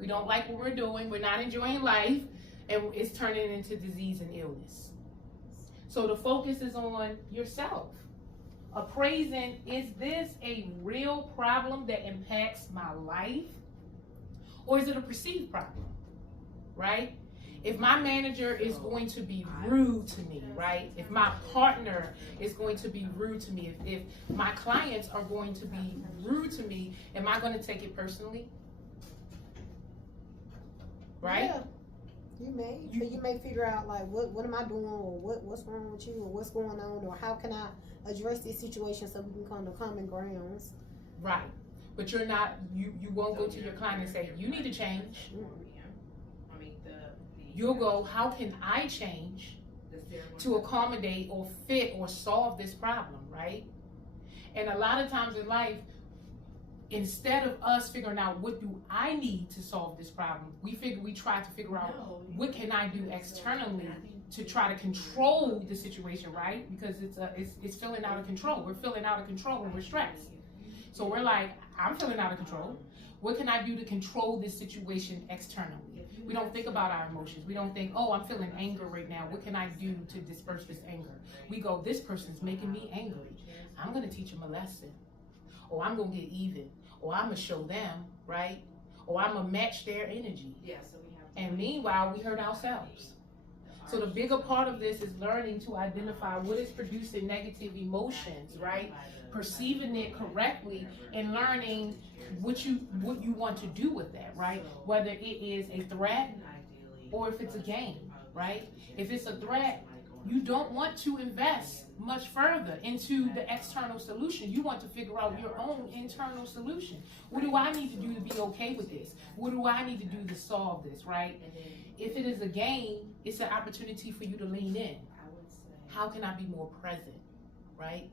We don't like what we're doing. We're not enjoying life, and it's turning into disease and illness. So the focus is on yourself. Appraising, is this a real problem that impacts my life? Or is it a perceived problem, right? If my manager is going to be rude to me, right? If my partner is going to be rude to me, if my clients are going to be rude to me, am I going to take it personally? Right? Yeah. You may figure out like what am I doing, or what's wrong with you, or what's going on, or how can I address this situation so we can come to common grounds. Right. But you're not, you won't go to your client and say, you need to change. You'll go, how can I change to accommodate or fit or solve this problem, right? And a lot of times in life, instead of us figuring out what do I need to solve this problem, we try to figure out what can I do externally to try to control the situation, right? Because it's feeling out of control. We're feeling out of control when we're stressed. So we're like, I'm feeling out of control. What can I do to control this situation externally? We don't think about our emotions. We don't think, oh, I'm feeling anger right now. What can I do to disperse this anger? We go, this person's making me angry. I'm going to teach them a lesson. Or I'm going to get even. Or I'm going to show them, right? Or I'm going to match their energy. And meanwhile, we hurt ourselves. So the bigger part of this is learning to identify what is producing negative emotions, right? Perceiving it correctly and learning what you want to do with that, right? Whether it is a threat or if it's a gain, right? If it's a threat, you don't want to invest much further into the external solution. You want to figure out your own internal solution. What do I need to do to be okay with this? What do I need to do to solve this, right? If it is a gain, it's an opportunity for you to lean in. How can I be more present, right?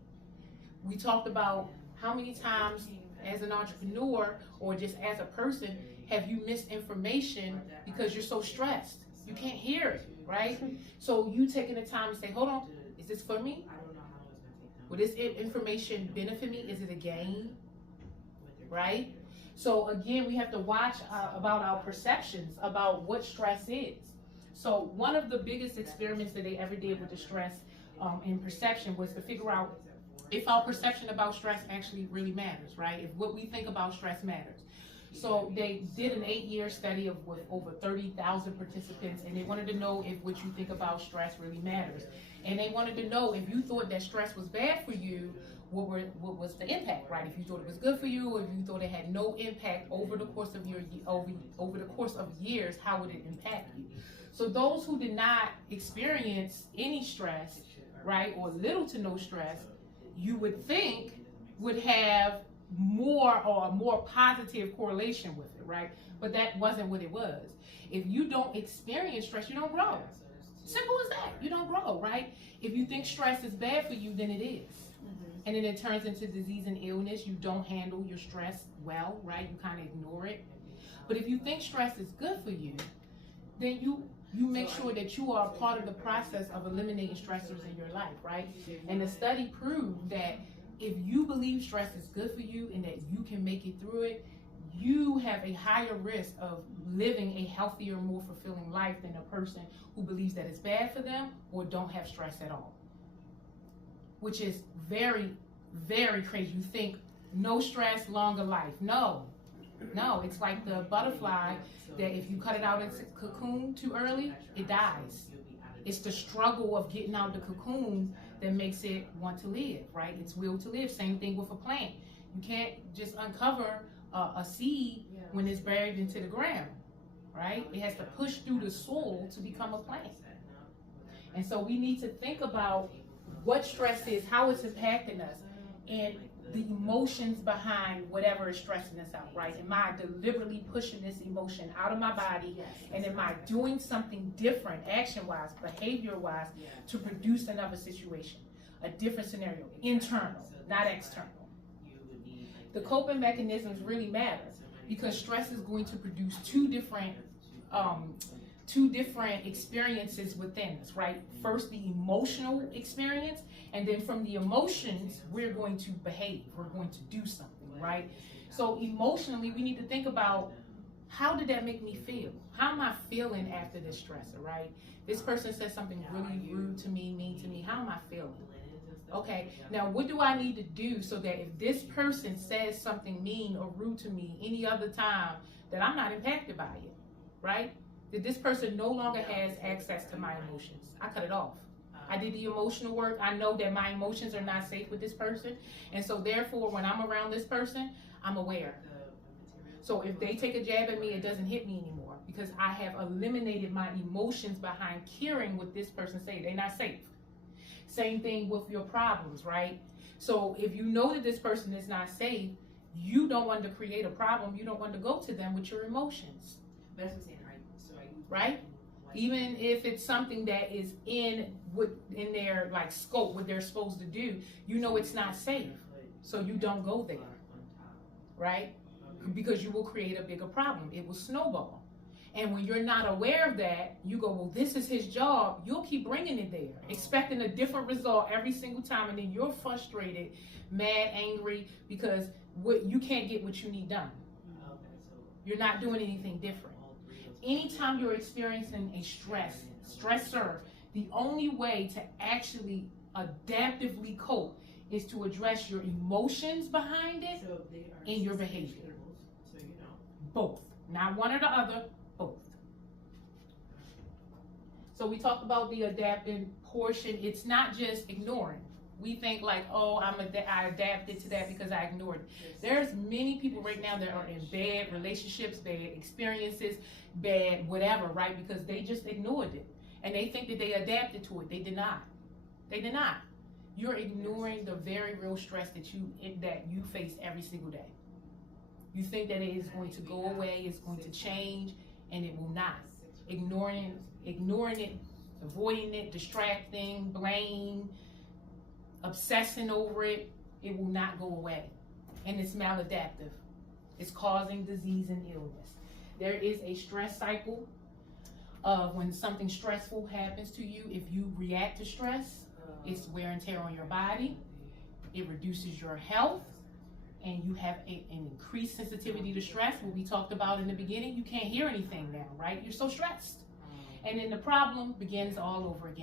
We talked about how many times as an entrepreneur or just as a person have you missed information because you're so stressed. You can't hear it, right? So you taking the time to say, hold on, is this for me? Will this information benefit me? Is it a gain, right? So again, we have to watch about our perceptions about what stress is. So one of the biggest experiments that they ever did with the stress and perception was to figure out if our perception about stress actually really matters, right? If what we think about stress matters. So they did an 8-year study with over 30,000 participants, and they wanted to know if what you think about stress really matters. And they wanted to know if you thought that stress was bad for you, what was the impact, right? If you thought it was good for you, or if you thought it had no impact over the course of over the course of years, how would it impact you? So those who did not experience any stress, right, or little to no stress, you would think would have more or a more positive correlation with it, right? But that wasn't what it was. If you don't experience stress, you don't grow. Simple as that. You don't grow, right? If you think stress is bad for you, then it is. And then it turns into disease and illness. You don't handle your stress well, right? You kind of ignore it. But if you think stress is good for you, then you make sure that you are a part of the process of eliminating stressors in your life, right? And the study proved that if you believe stress is good for you and that you can make it through it, you have a higher risk of living a healthier, more fulfilling life than a person who believes that it's bad for them or don't have stress at all. Which is very, very crazy. You think no stress, longer life. No, it's like the butterfly that if you cut it out of its cocoon too early, it dies. It's the struggle of getting out the cocoon that makes it want to live, right? It's will to live. Same thing with a plant. You can't just uncover a seed when it's buried into the ground, right? It has to push through the soil to become a plant. And so we need to think about what stress is, how it's impacting us, and the emotions behind whatever is stressing us out, right? Am I deliberately pushing this emotion out of my body? And am I doing something different, action-wise, behavior-wise, to produce another situation, a different scenario, internal, not external? The coping mechanisms really matter because stress is going to produce two different experiences within us, right? First, the emotional experience, and then from the emotions, we're going to behave. We're going to do something, right? So emotionally, we need to think about how did that make me feel? How am I feeling after this stressor, right? This person said something really rude to me, mean to me. How am I feeling? Okay, now what do I need to do so that if this person says something mean or rude to me any other time, that I'm not impacted by it, right? That this person no longer has access to my emotions. I cut it off. I did the emotional work. I know that my emotions are not safe with this person. And so therefore, when I'm around this person, I'm aware. So if they take a jab at me, it doesn't hit me anymore because I have eliminated my emotions behind caring what this person say. They're not safe. Same thing with your problems, right? So if you know that this person is not safe, you don't want to create a problem. You don't want to go to them with your emotions. That's what I'm saying, right? Even if it's something that is in their like scope, what they're supposed to do, you know it's not safe, so you don't go there, right? Because you will create a bigger problem. It will snowball. And when you're not aware of that, you go, well, this is his job. You'll keep bringing it there, expecting a different result every single time, and then you're frustrated, mad, angry because you can't get what you need done. You're not doing anything different. Anytime you're experiencing a stressor, the only way to actually adaptively cope is to address your emotions behind it and your behavior. Both. Not one or the other, both. So we talked about the adapting portion. It's not just ignoring. We think like, oh, I adapted to that because I ignored it. There's many people right now that are in bad relationships, bad experiences, bad whatever, right? Because they just ignored it. And they think that they adapted to it. They did not. They did not. You're ignoring the very real stress that you face every single day. You think that it is going to go away, it's going to change, and it will not. Ignoring it, avoiding it, distracting, blame, obsessing over it, it will not go away. And it's maladaptive. It's causing disease and illness. There is a stress cycle of when something stressful happens to you. If you react to stress, it's wear and tear on your body. It reduces your health, and you have an increased sensitivity to stress. What we talked about in the beginning, you can't hear anything now, right? You're so stressed. And then the problem begins all over again.